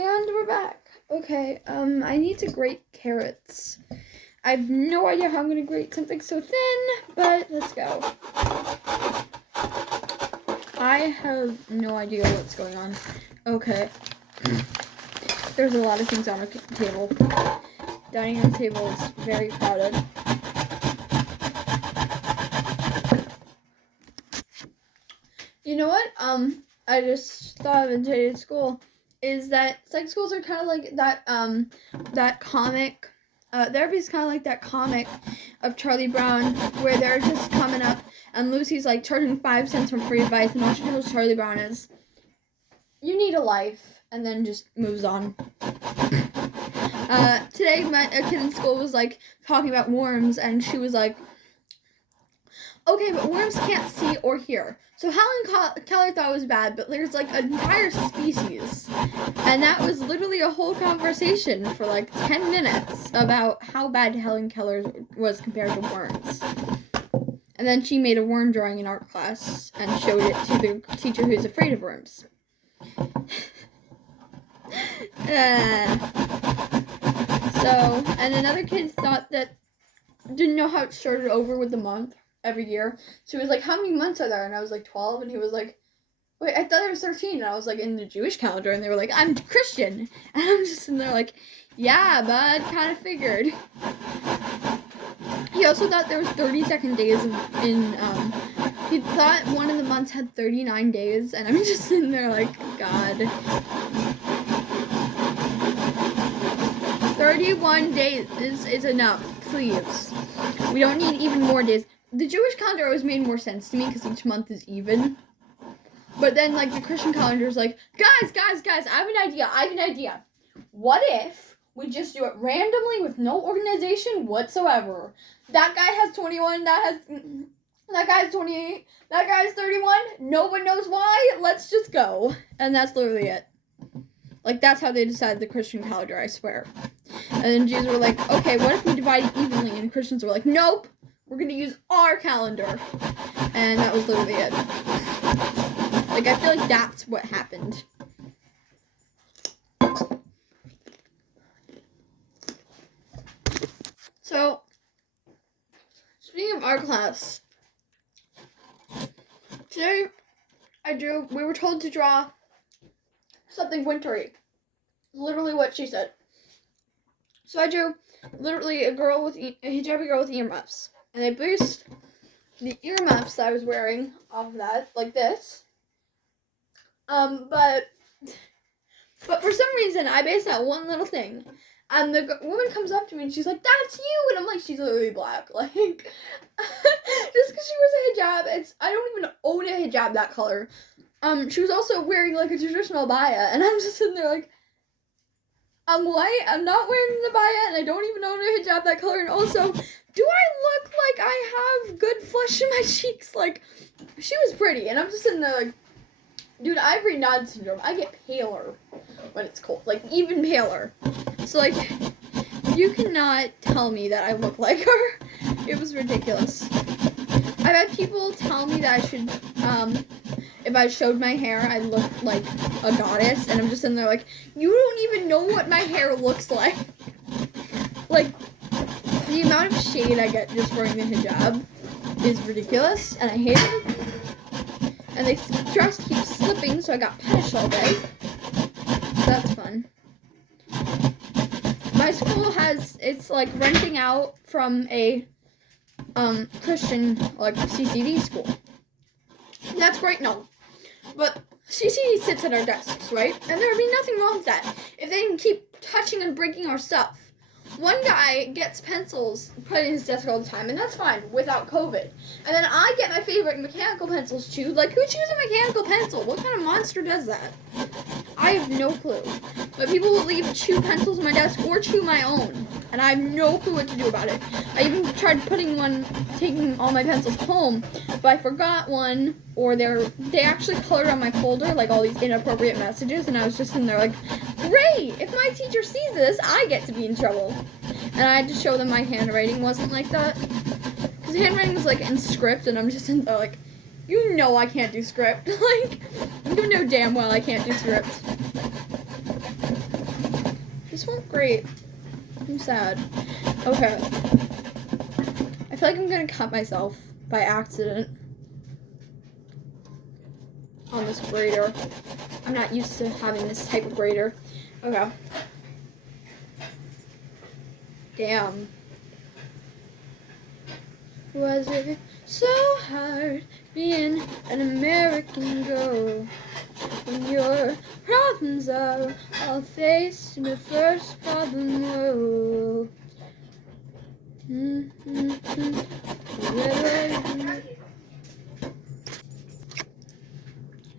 And we're back. Okay, I need to grate carrots. I have no idea how I'm gonna grate something so thin, but let's go. I have no idea what's going on. Okay. There's a lot of things on our table. Dining room table is very crowded. You know what? I just thought of in today's school is that psych schools are kind of like that comic. Therapy's kind of like that comic of Charlie Brown where they're just coming up and Lucy's like charging 5 cents for free advice, and all she tells Charlie Brown is, "You need a life," and then just moves on. Today, a kid in school was like talking about worms, and she was like, "Okay, but worms can't see or hear." So Helen Keller thought it was bad, but there's like an entire species. And that was literally a whole conversation for like 10 minutes about how bad Helen Keller was compared to worms. And then she made a worm drawing in art class and showed it to the teacher who's afraid of worms. And another kid didn't know how it started over with the month every year. So he was like, "How many months are there?" And I was like, 12. And he was like, "Wait, I thought there was 13. And I was like, "In the Jewish calendar." And they were like, "I'm Christian." And I'm just in there like, "Yeah, bud, kind of figured." He also thought there was 32nd days he thought one of the months had 39 days. And I'm just in there like, God. 31 days is enough, please. We don't need even more days. The Jewish calendar always made more sense to me because each month is even. But then, like, the Christian calendar is like, guys, I have an idea. What if we just do it randomly with no organization whatsoever? That guy has 21, that guy has 28, that guy has 31, no one knows why, let's just go. And that's literally it. Like, that's how they decided the Christian calendar, I swear. And then Jews were like, "Okay, what if we divide it evenly?" And the Christians were like, "Nope, we're going to use our calendar." And that was literally it. Like, I feel like that's what happened. So, speaking of art class, today we were told to draw something wintry. Literally what she said. So I drew literally a hijabi girl with earmuffs. And I based the earmuffs that I was wearing off of that, like this. But for some reason, I based that one little thing. And the woman comes up to me and she's like, "That's you!" And I'm like, she's literally black. Like, just because she wears a hijab, I don't even own a hijab that color. She was also wearing like a traditional abaya. And I'm just sitting there like, I'm white, I'm not wearing the abaya, and I don't even own a hijab that color. And also, do I look like I have good flush in my cheeks? Like, she was pretty, and I'm just sitting there like, dude, I have Raynaud syndrome. I get paler when it's cold, like, even paler. So, like, you cannot tell me that I look like her. It was ridiculous. I've had people tell me that I should, if I showed my hair, I'd look like a goddess, and I'm just in there like, you don't even know what my hair looks like. Like, the amount of shade I get just wearing the hijab is ridiculous, and I hate it. And the dress keeps slipping, so I got punished all day. That's fun. My school it's like renting out from a Christian, like, CCD school. That's great, no. But CCD sits at our desks, right? And there would be nothing wrong with that if they didn't keep touching and breaking our stuff. One guy gets pencils put in his desk all the time, and that's fine without COVID. And then I get my favorite mechanical pencils chewed. Like, who chews a mechanical pencil? What kind of monster does that? I have no clue. But people will leave chew pencils on my desk or chew my own, and I have no clue what to do about it. I even tried taking all my pencils home, but I forgot one, or they actually colored on my folder, like, all these inappropriate messages, and I was just in there like, great! If my teacher sees this, I get to be in trouble. And I had to show them my handwriting wasn't like that. Because handwriting was, like, in script, and I'm just in there like, you know I can't do script. Like, you know damn well I can't do script. This went great. I'm sad. Okay. I feel like I'm gonna cut myself by accident on this grater. I'm not used to having this type of grater. Okay. Damn. Was it so hard being an American girl when your problems are all faced in the first problem world?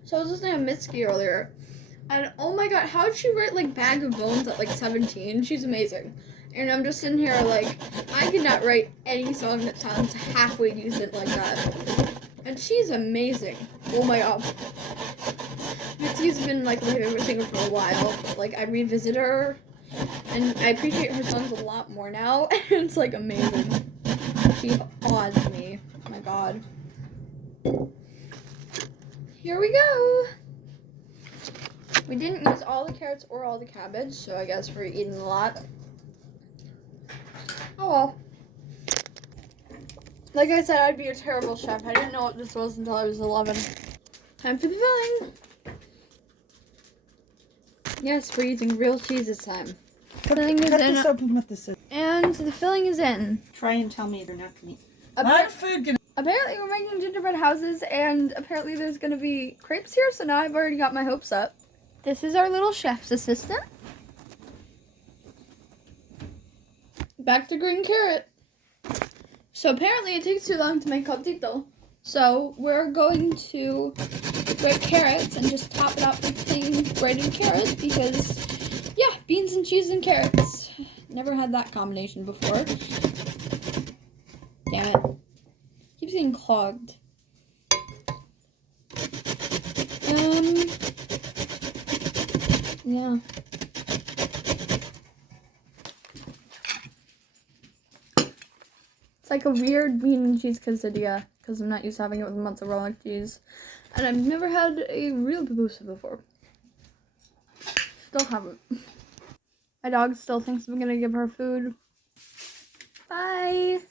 So I was listening to Mitski earlier, and oh my god, how did she write like Bag of Bones at like 17? She's amazing. And I'm just sitting here like, I could not write any song that sounds halfway decent like that. And she's amazing. Oh my god. Mitski's been like my favorite singer for a while. Like I revisit her, and I appreciate her songs a lot more now. And it's like amazing. She awes me. Oh my god. Here we go. We didn't use all the carrots or all the cabbage, so I guess we're eating a lot. Oh well. Like I said, I'd be a terrible chef. I didn't know what this was until I was 11. Time for the filling. Yes, we're using real cheese this time. Filling is Cut in, this open with the scissors. and the filling is in. Try and tell me you're not gonna eat. Appar- Apparently we're making gingerbread houses, and apparently there's gonna be crepes here, so now I've already got my hopes up. This is our little chef's assistant. Back to green carrot. So apparently it takes too long to make caldito. So we're going to grate carrots and just top it up with plain grated carrots because, yeah, beans and cheese and carrots. Never had that combination before. Damn it. Keeps getting clogged. Yeah. It's like a weird bean and cheese quesadilla because I'm not used to having it with mozzarella cheese. And I've never had a real pupusa before. Still haven't. My dog still thinks I'm gonna give her food. Bye.